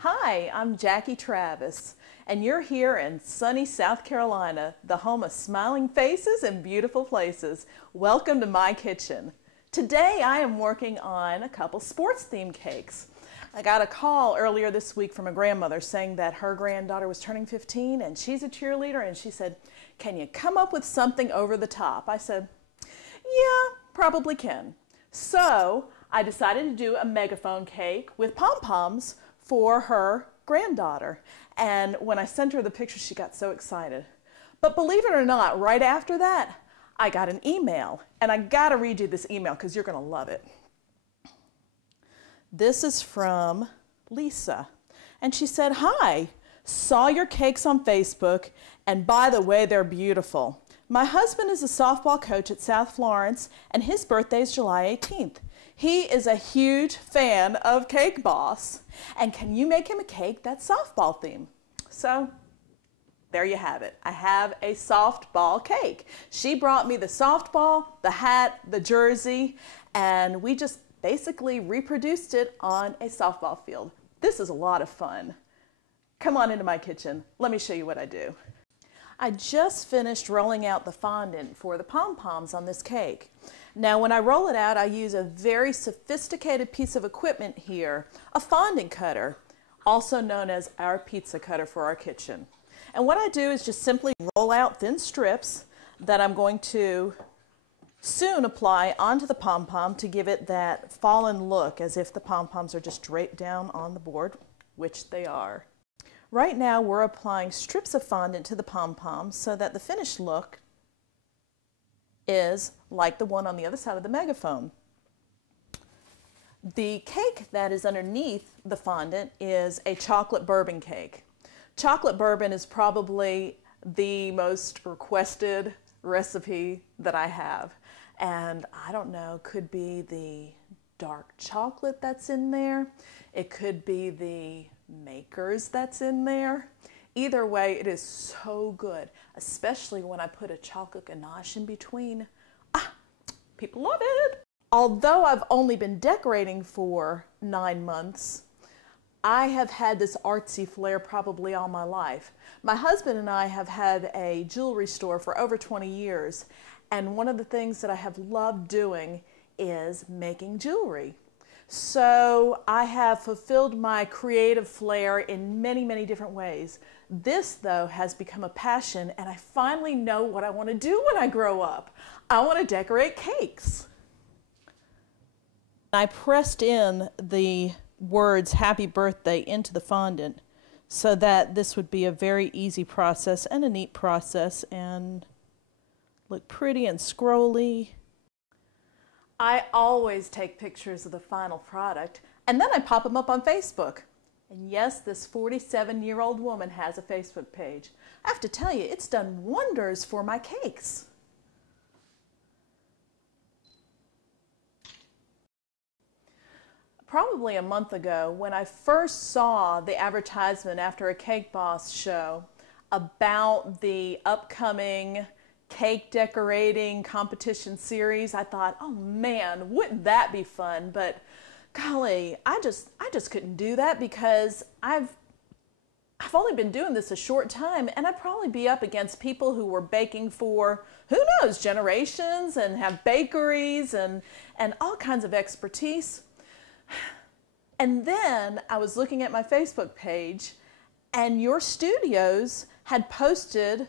Hi, I'm Jackie Travis, and you're here in sunny South Carolina, the home of smiling faces and beautiful places. Welcome to my kitchen. Today I am working on a couple sports-themed cakes. I got a call earlier this week from a grandmother saying that her granddaughter was turning 15 and she's a cheerleader, and she said, "Can you come up with something over the top?" I said, "Yeah, probably can." So I decided to do a megaphone cake with pom-poms for her granddaughter. And when I sent her the picture, she got so excited. But believe it or not, right after that, I got an email. And I gotta read you this email because you're gonna love it. This is from Lisa. And she said, "Hi, saw your cakes on Facebook, and by the way, they're beautiful. My husband is a softball coach at South Florence, and his birthday is July 18th. He is a huge fan of Cake Boss. And can you make him a cake that's softball themed?" So there you have it. I have a softball cake. She brought me the softball, the hat, the jersey, and we just basically reproduced it on a softball field. This is a lot of fun. Come on into my kitchen. Let me show you what I do. I just finished rolling out the fondant for the pom-poms on this cake. Now when I roll it out, I use a very sophisticated piece of equipment here, a fondant cutter, also known as our pizza cutter for our kitchen. And what I do is just simply roll out thin strips that I'm going to soon apply onto the pom-pom to give it that fallen look, as if the pom-poms are just draped down on the board, which they are. Right now we're applying strips of fondant to the pom-poms so that the finished look is like the one on the other side of the megaphone. The cake that is underneath the fondant is a chocolate bourbon cake. Chocolate bourbon is probably the most requested recipe that I have. And I don't know, could be the dark chocolate that's in there. It could be the makers that's in there. Either way, it is so good, especially when I put a chocolate ganache in between. People love it. Although I've only been decorating for 9 months, I have had this artsy flair probably all my life. My husband and I have had a jewelry store for over 20 years, and one of the things that I have loved doing is making jewelry. So I have fulfilled my creative flair in many, many different ways. This, though, has become a passion, and I finally know what I want to do when I grow up. I want to decorate cakes. I pressed in the words "Happy Birthday" into the fondant so that this would be a very easy process and a neat process and look pretty and scrolly. I always take pictures of the final product, and then I pop them up on Facebook. And yes, this 47-year-old woman has a Facebook page. I have to tell you, it's done wonders for my cakes. Probably a month ago, when I first saw the advertisement after a Cake Boss show about the upcoming cake decorating competition series, I thought, oh man, wouldn't that be fun? But golly, I just couldn't do that because I've only been doing this a short time, and I'd probably be up against people who were baking for, who knows, generations, and have bakeries and all kinds of expertise. And then I was looking at my Facebook page, and your studios had posted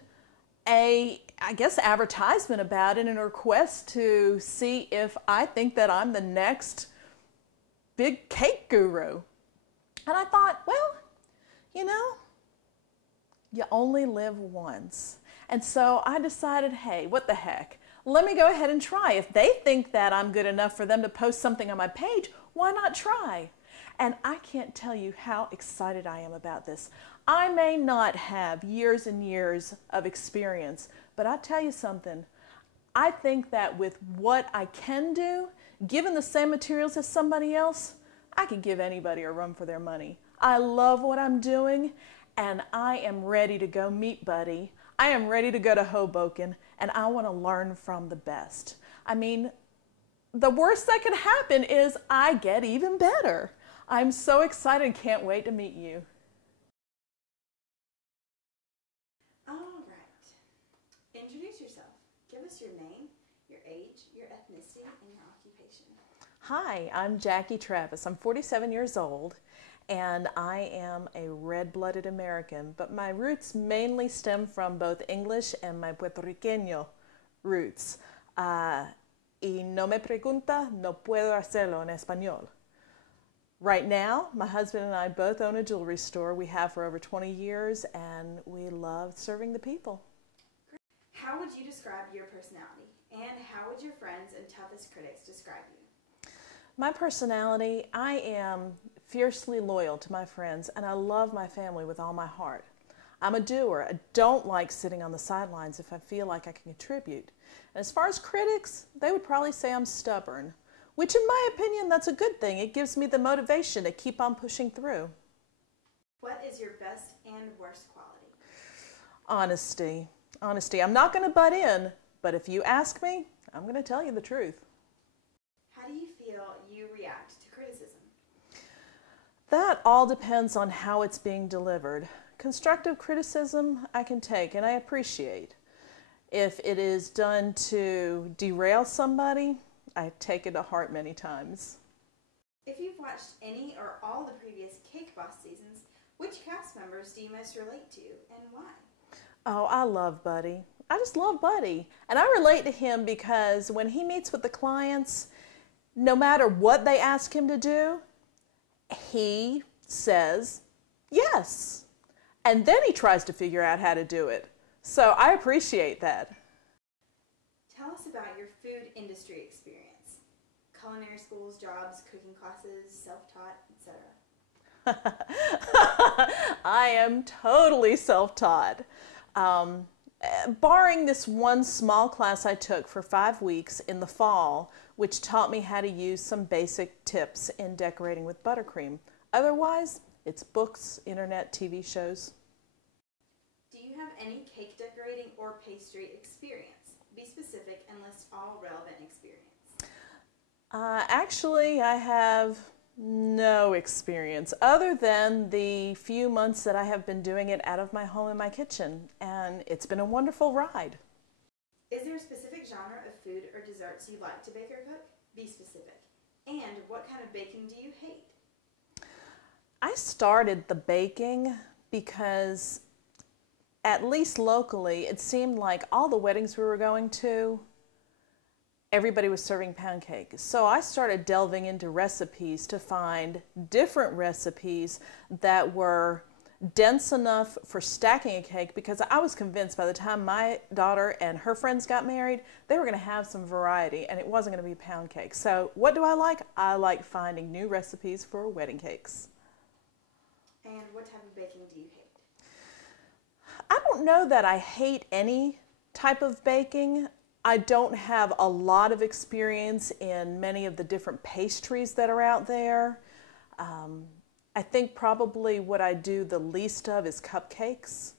I guess, advertisement about it and a request to see if I think that I'm the next big cake guru. And I thought, well, you know, you only live once. And so I decided, hey, what the heck? Let me go ahead and try. If they think that I'm good enough for them to post something on my page, why not try? And I can't tell you how excited I am about this. I may not have years and years of experience, but I'll tell you something. I think that with what I can do, given the same materials as somebody else, I can give anybody a run for their money. I love what I'm doing, and I am ready to go meet Buddy. I am ready to go to Hoboken, and I want to learn from the best. I mean, the worst that could happen is I get even better. I'm so excited, can't wait to meet you. All right. Introduce yourself. Give us your name, your age, your ethnicity, and your occupation. Hi, I'm Jackie Travis. I'm 47 years old, and I am a red-blooded American, but my roots mainly stem from both English and my Puerto Riqueño roots. Y no me pregunta, no puedo hacerlo en español. Right now, my husband and I both own a jewelry store. We have for over 20 years, and we love serving the people. How would you describe your personality? And how would your friends and toughest critics describe you? My personality, I am fiercely loyal to my friends, and I love my family with all my heart. I'm a doer. I don't like sitting on the sidelines if I feel like I can contribute. And as far as critics, they would probably say I'm stubborn, which in my opinion, that's a good thing. It gives me the motivation to keep on pushing through. What is your best and worst quality? Honesty. Honesty. I'm not going to butt in, but if you ask me, I'm going to tell you the truth. How do you feel you react to criticism? That all depends on how it's being delivered. Constructive criticism I can take and I appreciate. If it is done to derail somebody, I take it to heart many times. If you've watched any or all the previous Cake Boss seasons, which cast members do you most relate to and why? Oh, I love Buddy. I just love Buddy. And I relate to him because when he meets with the clients, no matter what they ask him to do, he says yes. And then he tries to figure out how to do it. So I appreciate that. Tell us about your food industry experience. Culinary schools, jobs, cooking classes, self-taught, etc. I am totally self-taught. Barring this one small class I took for 5 weeks in the fall, which taught me how to use some basic tips in decorating with buttercream. Otherwise, it's books, internet, TV shows. Do you have any cake decorating or pastry experience? Be specific and list all relevant experience. Actually, I have no experience other than the few months that I have been doing it out of my home in my kitchen, and it's been a wonderful ride. Is there a specific genre of food or desserts you like to bake or cook? Be specific. And what kind of baking do you hate? I started the baking because, at least locally, it seemed like all the weddings we were going to, everybody was serving pound cake. So I started delving into recipes to find different recipes that were dense enough for stacking a cake, because I was convinced by the time my daughter and her friends got married, they were going to have some variety and it wasn't going to be pound cake. So what do I like? I like finding new recipes for wedding cakes. And what type of baking do you hate? I don't know that I hate any type of baking. I don't have a lot of experience in many of the different pastries that are out there. I think probably what I do the least of is cupcakes.